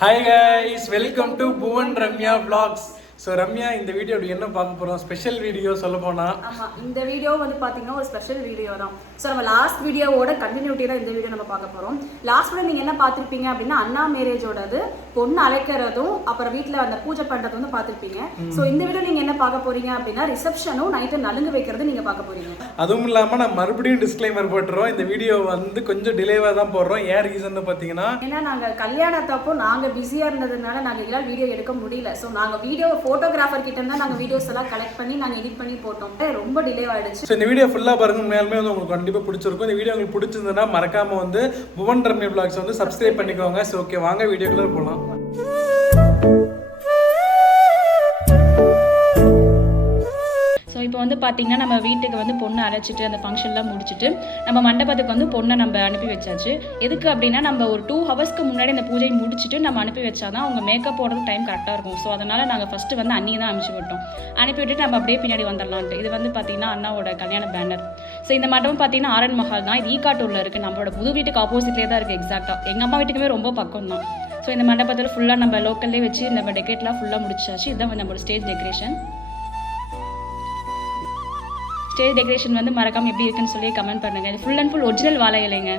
Hi guys welcome to Bhuvan Ramya vlogs. So Ramya இந்த video என்ன பார்க்க போகிறோம் ஸ்பெஷல் வீடியோ சொல்ல போனால் ஆமா இந்த வீடியோ வந்து பாத்தீங்கன்னா ஒரு ஸ்பெஷல் வீடியோ தான். ஸோ நம்ம லாஸ்ட் வீடியோவோட கண்டினியூட்டி தான் இந்த வீடியோ நம்ம பார்க்க போறோம். லாஸ்ட் வீடியோ நீங்க என்ன பார்த்திருப்பீங்க அப்படின்னா அண்ணா மேரேஜோடது பொண்ணு அழைக்கிறதும் அப்புறம் வீட்ல அந்த பூஜை பண்றது வந்து பார்த்திருப்பீங்க. ஸோ இந்த வீடியோ நீங்க என்ன பார்க்க போறீங்க அப்படின்னா ரிசப்ஷனும் நைட்டு நலுங்கு வைக்கிறது நீங்க பார்க்க போறீங்க. அதுவும் இல்லாமல் நான் மறுபடியும் டிஸ்க்ளைமர் போட்டுறோம். இந்த வீடியோ வந்து கொஞ்சம் டிலேவாக தான் போடுறோம். ஏன் ரீசன் பார்த்தீங்கன்னா ஏன்னா நாங்க கல்யாணத்தப்போ நாங்க பிஸியா இருந்ததுனால நாங்க இதெல்லாம் வீடியோ எடுக்க முடியல. ஸோ நாங்க வீடியோ ஃபோட்டோகிராஃபர் கிட்ட இருந்தா நாங்க வீடியோஸ் எல்லாம் கலெக்ட் பண்ணி நாங்க எடிட் பண்ணி போட்டோம். ரொம்ப டிலே ஆயிடுச்சு. ஸோ இந்த வீடியோ ஃபுல்லாக பாருங்க. உண்மையாலுமே வந்து உங்களுக்கு கண்டிப்பாக பிடிச்சிருக்கும். இந்த வீடியோ உங்களுக்கு பிடிச்சிருந்ததுன்னா மறக்காம வந்து புவன் ரம்யா பிளாக்ஸ் வந்து சப்ஸ்கிரைப் பண்ணிக்கோங்க. ஸோ ஓகே வாங்க வீடியோக்குள்ளே போகலாம் இப்போ வந்து பார்த்தீங்கன்னா நம்ம வீட்டுக்கு வந்து பொண்ணு அழைச்சிட்டு அந்த ஃபங்க்ஷன்லாம் முடிச்சுட்டு நம்ம மண்டபத்துக்கு வந்து பொண்ணை நம்ம அனுப்பி வச்சாச்சு. எதுக்கு அப்படின்னா நம்ம ஒரு டூ ஹவர்ஸ்க்கு முன்னாடி அந்த பூஜை முடிச்சுட்டு நம்ம அனுப்பி வச்சா தான் அவங்க மேக்கப் போடுறது டைம் கரெக்டாக இருக்கும். ஸோ அதனால் நாங்கள் ஃபஸ்ட்டு வந்து அண்ணியை தான் அனுப்பிச்சி விட்டோம். அனுப்பி விட்டுட்டு நம்ம அப்படியே பின்னாடி வந்துடலான்ட்டு இது வந்து பார்த்தீங்கன்னா அண்ணாவோட கல்யாண பேனர் ஸோ இந்த மண்டபம் பார்த்தீங்கன்னா ஆரன் மஹால் தான். இது ஈகாட்டூரில் இருக்குது நம்மளோட புது வீட்டுக்கு ஆப்போசிட்லேயே தான் இருக்குது எக்ஸாக்டாக எங்கள் அம்மா வீட்டுக்குமே ரொம்ப பக்கம் தான். ஸோ இந்த மண்டபத்தில் ஃபுல்லாக நம்ம லோக்கல்லே வச்சு நம்ம டெக்கேட்லாம் ஃபுல்லாக முடிச்சாச்சு. இதுதான் நம்மளோட ஸ்டேஜ் டெக்கரேஷன் ஸ்டேஜ் டெக்கரேஷன் வந்து மறக்காமல் எப்படி இருக்குன்னு சொல்லி கமெண்ட் பண்ணுங்க. இது ஃபுல் அண்ட் ஃபுல் ஒரிஜினல் வாழை இலைங்க.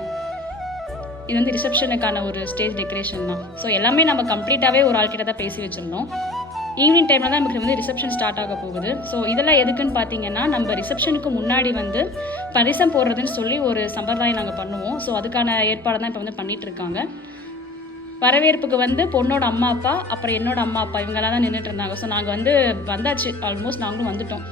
இது வந்து ரிசப்ஷனுக்கான ஒரு ஸ்டேஜ் டெக்கரேஷன் தான். ஸோ எல்லாமே நம்ம கம்ப்ளீட்டாகவே ஒரு ஆள்கிட்ட தான் பேசி வச்சுருந்தோம். ஈவினிங் டைமில் தான் நமக்கு வந்து ரிசப்ஷன் ஸ்டார்ட் ஆக போகுது. ஸோ இதெல்லாம் எதுக்குன்னு பார்த்தீங்கன்னா நம்ம ரிசப்ஷனுக்கு முன்னாடி வந்து பரிசம் போடுறதுன்னு சொல்லி ஒரு சம்பிரதாயம் நாங்கள் பண்ணுவோம். ஸோ அதுக்கான ஏற்பாடு தான் இப்போ வந்து பண்ணிட்டு இருக்காங்க. வரவேற்புக்கு வந்து பொண்ணோட அம்மா அப்பா அப்புறம் என்னோட அம்மா அப்பா இவங்கெல்லாம் தான் நின்றுட்டு இருந்தாங்க. ஸோ நாங்கள் வந்து வந்தாச்சு. ஆல்மோஸ்ட் நாங்களும் வந்துட்டோம்.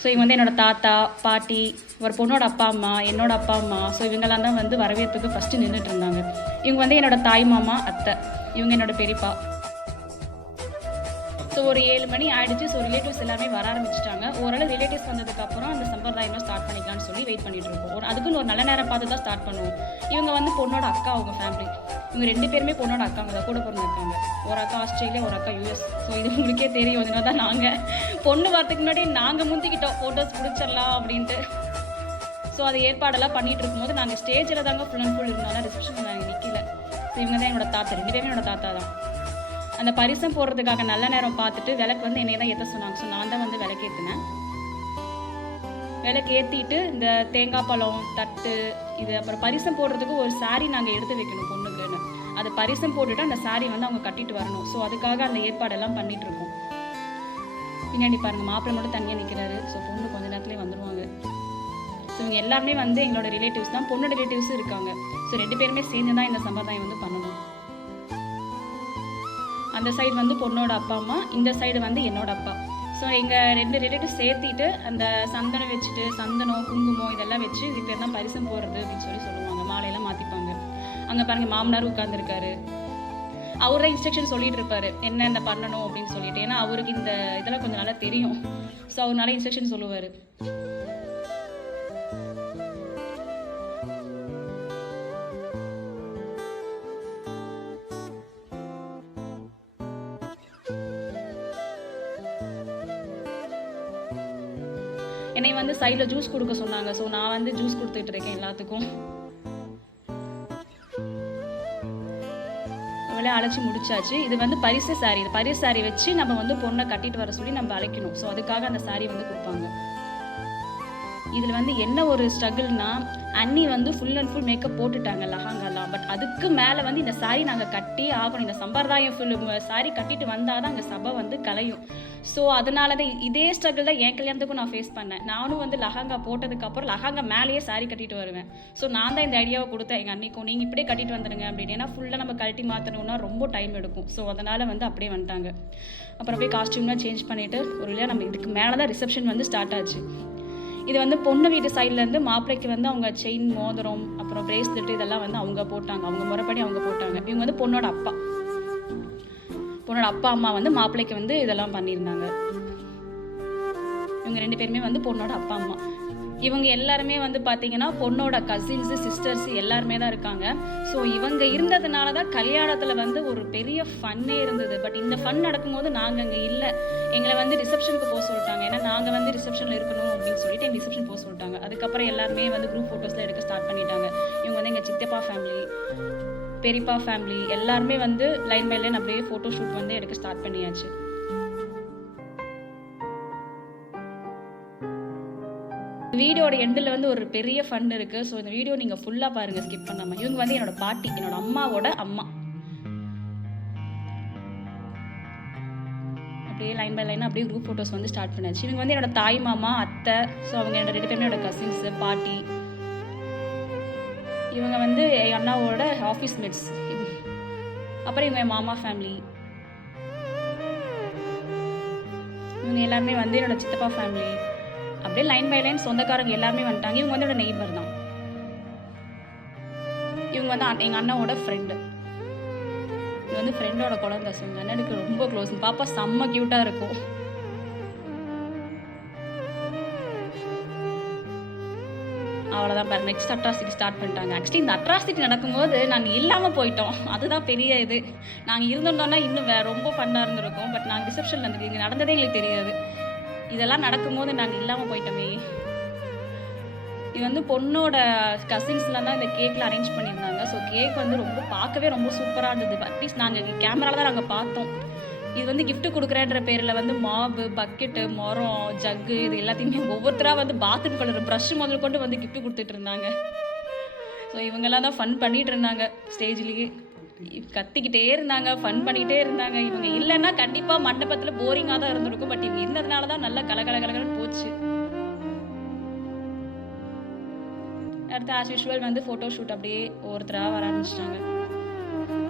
ஸோ இவங்க வந்து என்னோட தாத்தா பாட்டி ஒரு பொண்ணோட அப்பா அம்மா என்னோட அப்பா அம்மா. ஸோ இவங்கெல்லாம் தான் வந்து வரவேற்புக்கு ஃபஸ்ட்டு நின்றுட்டு இருந்தாங்க. இவங்க வந்து என்னோட தாய் மாமா அத்தை. இவங்க என்னோட பெரியப்பா. ஸோ ஒரு ஏழு மணி ஆயிடுச்சு. ஸோ ரிலேட்டிவ்ஸ் எல்லாமே வர ஆரம்பிச்சிட்டாங்க. ஓரளவு ரிலேட்டிவ்ஸ் வந்ததுக்கப்புறம் அந்த சம்பிரதாயமாக ஸ்டார்ட் பண்ணிக்கலாம்னு சொல்லி வெயிட் பண்ணிட்டு இருக்கோம். ஒரு அதுக்குன்னு ஒரு நல்ல நேரம் பார்த்து தான் ஸ்டார்ட் பண்ணுவோம். இவங்க வந்து பொண்ணோட அக்கா அவங்க ஃபேமிலி இவங்க ரெண்டு பேருமே பொண்ணோட அக்காங்க தான் கூட பிறந்த இருக்காங்க ஒரு அக்கா ஆஸ்திரேலியா ஒரு அக்கா யூஎஸ் ஸோ இது உங்களுக்கே தெரியும் அதனால தான் நாங்கள் பொண்ணு வரதுக்கு முன்னாடி நாங்கள் முந்திக்கிட்டோம் ஃபோட்டோஸ் பிடிச்சிடலாம் அப்படின்ட்டு. ஸோ அது ஏற்பாடெல்லாம் பண்ணிட்டு இருக்கும்போது நாங்கள் ஸ்டேஜில் தாங்க ஃபுல் அண்ட் ஃபுல் இருந்தாலும் ரிசப்ஷன் நாங்கள் நிற்கல ஸோ இவங்க தான் என்னோட தாத்தா ரெண்டு பேருமே என்னோட தாத்தா தான். அந்த பரிசம் போடுறதுக்காக நல்ல நேரம் பார்த்துட்டு விளக்கு வந்து என்னைய தான் ஏற்ற சொன்னாங்க. ஸோ நான் தான் வந்து விளக்கேற்றினேன் விளக்கு ஏற்றிட்டு இந்த தேங்காய் பழம் தட்டு இது அப்புறம் பரிசம் போடுறதுக்கு ஒரு saree நாங்கள் எடுத்து வைக்கணும் பொண்ணுக்கு. அது பரிசம் போட்டுட்டு அந்த சாரீ வந்து அவங்க கட்டிட்டு வரணும். ஸோ அதுக்காக அந்த ஏற்பாடெல்லாம் பண்ணிட்டு இருக்கோம் பின்னாடி பாருங்க மாப்பிள்ளை மட்டும் தனியாக நிற்கிறாரு ஸோ பொண்ணு கொஞ்ச நேரத்துலேயே வந்துடுவாங்க ஸோ இவங்க எல்லாருமே வந்து எங்களோட ரிலேட்டிவ்ஸ் தான். பொண்ணு ரிலேட்டிவ்ஸும் இருக்காங்க. ஸோ ரெண்டு பேருமே சேர்ந்து தான் இந்த சம்பிரதாயம் வந்து பண்ணணும். அந்த சைடு வந்து பொண்ணோட அப்பா அம்மா. இந்த சைடு வந்து என்னோட அப்பா. ஸோ எங்கள் ரெண்டு ரிலேட்டிவ் சேர்த்திட்டு அந்த சந்தனம் வச்சுட்டு சந்தனம் குங்குமம் இதெல்லாம் வச்சு இது பேர் தான் பரிசம் போடுறது அப்படின்னு சொல்லி சொல்லுவாங்க அங்கே பாருங்க மாமனார் உட்காந்துருக்காரு அவர் தான் இன்ஸ்ட்ரக்ஷன் சொல்லிட்டு இருப்பாரு. என்ன இந்த பண்ணணும் அப்படின்னு சொல்லிட்டு. ஏன்னா அவருக்கு இந்த இதெல்லாம் கொஞ்சம் நல்லா தெரியும். ஸோ அவர் நல்லா இன்ஸ்ட்ரக்ஷன் சொல்லுவார். என்னை வந்து சைடில் ஜூஸ் கொடுக்க சொன்னாங்க. ஸோ நான் வந்து ஜூஸ் கொடுத்துட்டு இருக்கேன் எல்லாத்துக்கும். அவளே அழைச்சி முடிச்சாச்சு. இது வந்து பரிசு சாரி இது பரிசு சாரி வச்சு நம்ம வந்து பொண்ணை கட்டிட்டு வர சொல்லி நம்ம அழைக்கணும். ஸோ அதுக்காக அந்த சாரி வந்து கொடுப்பாங்க. இதில் வந்து என்ன ஒரு ஸ்ட்ரகிள்னா அண்ணி வந்து ஃபுல் அண்ட் ஃபுல் மேக்கப் போட்டுட்டாங்க லஹாங்கா. பட் அதுக்கு மேலே வந்து இந்த சாரி நாங்கள் கட்டி ஆகணும். இந்த சம்பிரதாயம் ஃபுல் சாரி கட்டிட்டு வந்தால் தான் அங்கே சபை வந்து கலையும். ஸோ அதனால தான் இதே ஸ்ட்ரகிள் தான் என் கல்யாணத்துக்கும் நான் ஃபேஸ் பண்ணேன். நானும் வந்து லஹாங்கா போட்டதுக்கப்புறம் லஹாங்கா மேலேயே சாரி கட்டிட்டு வருவேன். ஸோ நான் தான் இந்த ஐடியாவை கொடுத்தேன். எங்கள் அன்னைக்கும் நீங்கள் இப்படியே கட்டிட்டு வந்துடுங்க அப்படின்னு. ஏன்னா ஃபுல்லாக நம்ம கழட்டி மாற்றணும்னா ரொம்ப டைம் எடுக்கும். ஸோ அதனால் வந்து அப்படியே வந்துட்டாங்க. அப்புறம் போய் காஸ்டியூம்லாம் சேஞ்ச் பண்ணிவிட்டு ஒரு வழியாக நம்ம இதுக்கு மேலே தான் ரிசப்ஷன் வந்து ஸ்டார்ட் ஆச்சு. இது வந்து பொண்ணு வீட்டு சைட்லேருந்து மாப்பிள்ளைக்கு வந்து அவங்க செயின் மோதிரம் அப்புறம் பிரேஸ்லெட் இதெல்லாம் வந்து அவங்க போட்டாங்க. அவங்க முறைப்படி அவங்க போட்டாங்க. இவங்க வந்து பொண்ணோட அப்பா. பொண்ணோட அப்பா அம்மா வந்து மாப்பிள்ளைக்கு வந்து இதெல்லாம் பண்ணியிருந்தாங்க. இவங்க ரெண்டு பேருமே வந்து பொண்ணோட அப்பா அம்மா. இவங்க எல்லாருமே வந்து பார்த்தீங்கன்னா பொண்ணோட கசின்ஸு சிஸ்டர்ஸ் எல்லாருமே தான் இருக்காங்க. ஸோ இவங்க இருந்ததுனால தான் கல்யாணத்தில் வந்து ஒரு பெரிய ஃபன்னே இருந்தது. பட் இந்த ஃபன் நடக்கும்போது நாங்கள் அங்கே இல்லை. எங்களை வந்து ரிசப்ஷனுக்கு போக சொல்லிட்டாங்க. ஏன்னா நாங்கள் வந்து ரிசப்ஷனில் இருக்கணும் அப்படின்னு சொல்லிட்டு எங்கள் ரிசப்ஷன் போக சொல்லிட்டாங்க. அதுக்கப்புறம் எல்லாருமே வந்து குரூப் ஃபோட்டோஸ்லாம் எடுக்க ஸ்டார்ட் பண்ணிட்டாங்க. இவங்க வந்து எங்கள் சித்தப்பா ஃபேமிலி பெரியப்பா ஃபேமிலி எல்லாருமே வந்து லைன் பை லைன் அப்படியே ஃபோட்டோ ஷூட் வந்து எடுக்க ஸ்டார்ட் பண்ணியாச்சு. வீடியோட எண்டில் வந்து ஒரு பெரிய ஃபண்ட் இருக்குது ஸோ இந்த வீடியோ நீங்கள் ஃபுல்லாக பாருங்கள் ஸ்கிப் பண்ணாமல் இவங்க வந்து என்னோட பாட்டி என்னோட அம்மாவோட அம்மா. அப்படியே லைன் பை லைன் அப்படியே குரூப் ஃபோட்டோஸ் வந்து ஸ்டார்ட் பண்ணாச்சு இவங்க வந்து என்னோட தாய் மாமா அத்தை ஸோ அவங்க என்னோட ரெண்டு பேருமே என்னோட கசின்ஸு பாட்டி. இவங்க வந்து என் அண்ணாவோட ஆஃபீஸ் மேட்ஸ் அப்புறம் இவங்க என் மாமா ஃபேமிலி இவங்க எல்லாருமே வந்து என்னோட சித்தப்பா ஃபேமிலி அப்படியே லைன் பை லைன் சொந்தக்காரங்க எல்லாருமே வந்துட்டாங்க. இவங்க வந்து என்னோட நெய்பர் தான். இவங்க வந்து எங்கள் எங்க அண்ணாவோட ஃப்ரெண்டு இது வந்து ஃப்ரெண்டோட குழந்தை ஸோ எங்கள் அண்ணனுக்கு ரொம்ப க்ளோஸ் பாப்பா செம்ம க்யூட்டாக இருக்கும். அவ்வளோதான் பாரு. நெக்ஸ்ட் அட்ராசிட்டி ஸ்டார்ட் பண்ணிட்டாங்க. ஆக்சுவலி இந்த அட்ராசிட்டி நடக்கும்போது நாங்கள் இல்லாமல் போயிட்டோம். அதுதான் பெரிய இது. நாங்கள் இருந்திருந்தோம்னா இன்னும் ரொம்ப ஃபன்னாக இருந்திருக்கும். பட் நாங்கள் ரிசப்ஷனில் இருந்துருக்கு இங்கே நடந்ததே எங்களுக்கு தெரியாது. இதெல்லாம் நடக்கும்போது நாங்கள் இல்லாமல் போயிட்டோமே. இது வந்து பொண்ணோட கசின்ஸ்லாம் தான் இந்த கேக்கில் அரேஞ்ச் பண்ணியிருந்தாங்க. ஸோ கேக் வந்து ரொம்ப பார்க்கவே ரொம்ப சூப்பராக இருந்தது. அட்லீஸ்ட் நாங்கள் கேமராவில் தான் நாங்கள் பார்த்தோம். இது வந்து கிஃப்ட் கொடுக்குறேன்ற பேரில் வந்து மாபு பக்கெட்டு மரம் ஜக்கு இது எல்லாத்தையுமே ஒவ்வொருத்தராக வந்து பாத்ரூம் கலர் ப்ரஷ் முதல் கொண்டு வந்து கிஃப்ட் கொடுத்துட்டு இருந்தாங்க. ஸோ இவங்கெல்லாம் தான் ஃபன் பண்ணிகிட்டு இருந்தாங்க ஸ்டேஜ்லேயே கத்திக்கிட்டே இருந்தாங்க ஃபன் பண்ணிக்கிட்டே இருந்தாங்க. இவங்க இல்லைன்னா கண்டிப்பாக மண்டபத்தில் போரிங்காக தான் இருந்திருக்கும். பட் இவங்க இருந்ததுனால தான் நல்லா கல போச்சு. அடுத்து ஆஸ் யூஷுவல் வந்து ஃபோட்டோ ஷூட் அப்படியே ஒவ்வொருத்தராக வர ஆரம்பிச்சிட்டாங்க.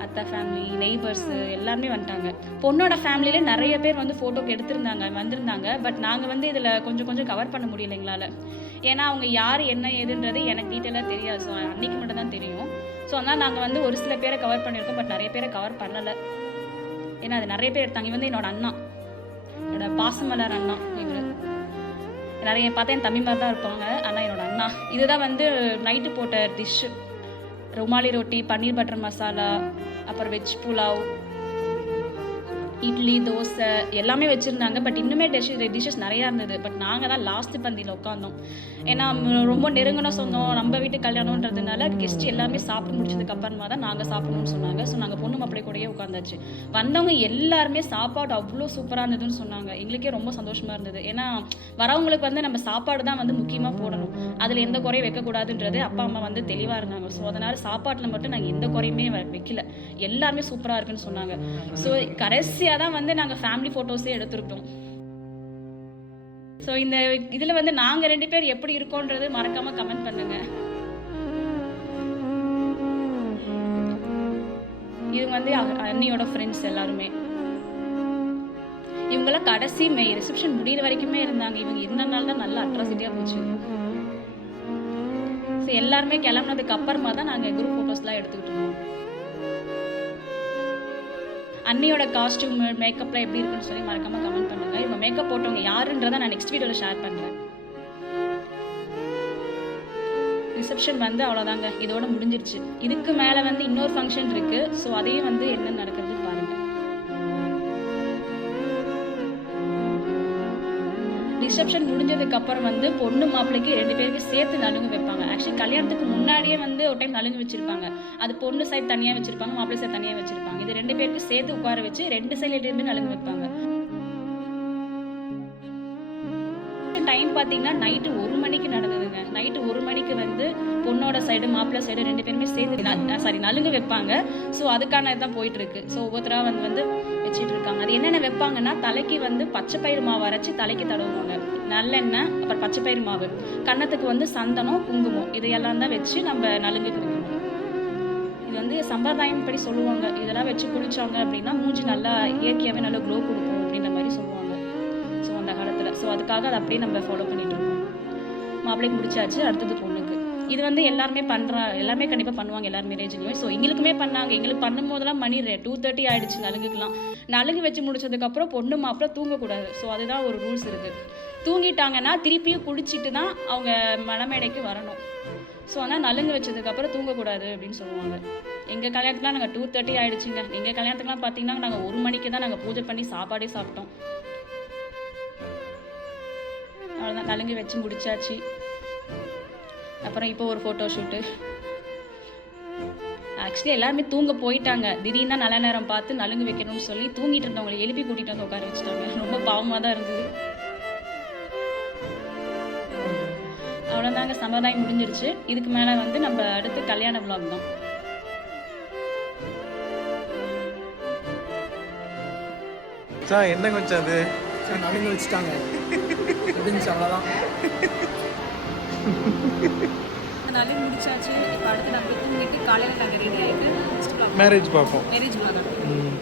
அத்தை ஃபேமிலி நெய்பர்ஸு எல்லாருமே வந்துட்டாங்க. பொண்ணோட ஃபேமிலியில நிறைய பேர் வந்து ஃபோட்டோக்கு எடுத்திருந்தாங்க வந்திருந்தாங்க. பட் நாங்கள் வந்து இதில் கொஞ்சம் கொஞ்சம் கவர் பண்ண முடியல எங்களால். ஏன்னா அவங்க யார் என்ன ஏதுன்றது எனக்கு டீட்டெயிலாக தெரியாது. ஸோ அன்னைக்கு மட்டும் தான் தெரியும். ஸோ அதனால் நாங்கள் வந்து ஒரு சில பேரை கவர் பண்ணியிருக்கோம் பட் நிறைய பேரை கவர் பண்ணலை. ஏன்னா அது நிறைய பேர் எடுத்தாங்க வந்து என்னோட அண்ணா. என்னோட பாசமலர் அண்ணா இவர். நிறைய பார்த்தா என் தம்பி மாதிரி தான் இருப்பாங்க. ஆனால் என்னோட அண்ணா. இதுதான் வந்து நைட்டு போட்ட டிஷ்ஷு ருமாலி ரொட்டி பன்னீர் பட்டர் மசாலா அப்புறம் வெஜ் புலாவ் இட்லி தோசை எல்லாமே வச்சுருந்தாங்க. பட் இன்னுமே டிஷ் டிஷ்ஷஸ் நிறையா இருந்தது. பட் நாங்கள் தான் லாஸ்ட் பந்தியில் உட்காந்தோம் ஏன்னா ரொம்ப நெருங்கின சொந்தம். நம்ம வீட்டு கல்யாணம்ன்றதுனால கெஸ்ட் எல்லாமே சாப்பிட்டு முடிச்சதுக்கு அப்புறமா தான் நாங்கள் சாப்பிடணும்னு சொன்னாங்க. ஸோ நாங்கள் பொண்ணு மாப்பிள்ளை கூடயே உட்காந்தாச்சு வந்தவங்க எல்லாருமே சாப்பாடு அவ்வளோ சூப்பராக இருந்ததுன்னு சொன்னாங்க. எங்களுக்கே ரொம்ப சந்தோஷமாக இருந்தது. ஏன்னா வரவங்களுக்கு வந்து நம்ம சாப்பாடு தான் வந்து முக்கியமாக போடணும். அதில் எந்த குறையும் வைக்கக்கூடாதுன்றது அப்பா அம்மா வந்து தெளிவாக இருந்தாங்க. ஸோ அதனால் சாப்பாட்டில் மட்டும் நாங்கள் எந்த குறையுமே வைக்கல. எல்லாருமே சூப்பராக இருக்குன்னு சொன்னாங்க. ஸோ கடைசி கடைசியாக தான் வந்து நாங்கள் ஃபேமிலி ஃபோட்டோஸே எடுத்திருக்கோம் ஸோ இந்த இதில் வந்து நாங்கள் ரெண்டு பேர் எப்படி இருக்கோன்றது மறக்காமல் கமெண்ட் பண்ணுங்க. இது வந்து அ- அண்ணியோட ஃப்ரெண்ட்ஸ் எல்லாருமே. இவங்கெல்லாம் கடைசி மே ரிசப்ஷன் முடிகிற வரைக்குமே இருந்தாங்க. இவங்க இருந்தனால தான் நல்லா அட்ராசிட்டியாக போச்சு. ஸோ எல்லாருமே கிளம்புனதுக்கு அப்புறமா தான் நாங்கள் குரூப் ஃபோட்டோஸ்லாம் எடுத்துக்கிட்டு இருந்தோம். அன்னையோட காஸ்டியூம் மேக்கப்லாம் எப்படி இருக்குன்னு சொல்லி மறக்காம கமெண்ட் பண்ணுங்க. இவங்க மேக்கப் போட்டவங்க யாருன்றதை நான் நெக்ஸ்ட் வீடியோவில் ஷேர் பண்ணுறேன் ரிசப்ஷன் வந்து அவ்வளோதாங்க இதோட முடிஞ்சிருச்சு. இதுக்கு மேலே வந்து இன்னொரு ஃபங்க்ஷன் இருக்கு. ஸோ அதையும் வந்து என்ன நடக்கிறது ரிசப்ஷன் முடிஞ்சதுக்கு அப்புறம் வந்து பொண்ணு மாப்பிள்ளைக்கு ரெண்டு பேருக்கு சேர்த்து நலுங்கு வைப்பாங்க. ஆக்சுவலி கல்யாணத்துக்கு முன்னாடியே வந்து ஒரு டைம் நலுங்கு வச்சிருப்பாங்க. அது பொண்ணு சைடு தனியாக வச்சிருப்பாங்க மாப்பிள்ளை சைடு தனியாக வச்சிருப்பாங்க. இது ரெண்டு பேருக்கு சேர்த்து உட்கார வச்சு ரெண்டு சைட்லேருந்து நலுங்கு வைப்பாங்க. டைம் பார்த்தீங்கன்னா நைட்டு ஒரு மணிக்கு நடந்ததுங்க. நைட்டு ஒரு மணிக்கு வந்து பொண்ணோட சைடு மாப்பிள்ளை சைடு ரெண்டு பேருமே சேர்ந்து சாரி நலுங்கு வைப்பாங்க. ஸோ அதுக்கான இதுதான் போயிட்டு இருக்கு. ஸோ ஒவ்வொருத்தராக வந்து வந்து வச்சுட்டு இருக்காங்க அது என்னென்ன வைப்பாங்கன்னா தலைக்கு வந்து பச்சை பயிறு மாவு அரைச்சி தலைக்கு தடவுவாங்க. நல்லெண்ணெய் அப்புறம் பச்சை பயிறு மாவு. கன்னத்துக்கு வந்து சந்தனம் குங்குமம் இதையெல்லாம் தான் வச்சு நம்ம நலுங்கு வைக்கணும் இது வந்து சம்பிரதாயம் படி சொல்லுவாங்க. இதெல்லாம் வச்சு குளிச்சாங்க அப்படின்னா மூஞ்சி நல்லா இயற்கையாகவே நல்லா க்ளோ கொடுக்கும் அப்படின்ற மாதிரி சொல்லுவாங்க. ஸோ அந்த காலத்தில். ஸோ அதுக்காக அதை அப்படியே நம்ம ஃபாலோ பண்ணிட்டு இருக்கோம். மாப்பிள்ளைக்கு முடிச்சாச்சு. அடுத்தது பொண்ணுக்கு. இது வந்து எல்லாருமே பண்ணுறா எல்லாருமே கண்டிப்பாக பண்ணுவாங்க எல்லார் மேரேஜ்லையும் ஸோ எங்களுக்குமே பண்ணாங்க. எங்களுக்கு பண்ணும்போதெல்லாம் மணி டூ தேர்ட்டி ஆகிடுச்சு நலுங்குக்கெலாம் நலுங்கு வச்சு முடிச்சதுக்கப்புறம் பொண்ணு மாப்பிள்ள தூங்கக்கூடாது. ஸோ அதுதான் ஒரு ரூல்ஸ் இருக்குது தூங்கிட்டாங்கன்னா திருப்பியும் குடிச்சிட்டு தான் அவங்க மலமேடைக்கு வரணும். ஸோ ஆனால் நலுங்கு வச்சதுக்கப்புறம் தூங்கக்கூடாது அப்படின்னு சொல்லுவாங்க. எங்கள் கல்யாணத்துக்குலாம் நாங்கள் டூ தேர்ட்டி ஆகிடுச்சிங்க எங்கள் கல்யாணத்துக்குலாம் பார்த்தீங்கன்னா நாங்கள் ஒரு மணிக்கு தான் நாங்கள் பூஜை பண்ணி சாப்பாடே சாப்பிட்டோம். அவ்வளோதான் நலுங்கு வச்சு முடிச்சாச்சு. அப்புறம் இப்போ ஒரு ஃபோட்டோ ஷூட்டு ஆக்சுவலி எல்லாருமே தூங்க போயிட்டாங்க. திடீர்னு நல்ல நேரம் பார்த்து நலுங்கு வைக்கணும்னு சொல்லி தூங்கிட்டு இருந்தவங்களை எழுப்பி கூட்டிட்டு வந்து உட்கார வச்சுட்டாங்க. ரொம்ப பாவமாக தான் இருந்தது. அவ்வளோதாங்க சம்பிரதாயம் முடிஞ்சிருச்சு. இதுக்கு மேலே வந்து நம்ம அடுத்து கல்யாண vlog தான். சார் என்ன கொஞ்சம் அது? நடுங்க வச்சுட்டாங்க. முடிஞ்சு அவ்வளோதான் நலுங்கு முடிச்சாச்சு. இப்போ அடுத்து நம்ம தூங்கிட்டு காலையில் நாங்கள் ரெடி ஆகிட்டு மேரேஜ் பார்ப்போம். Marriage vlog. ம்.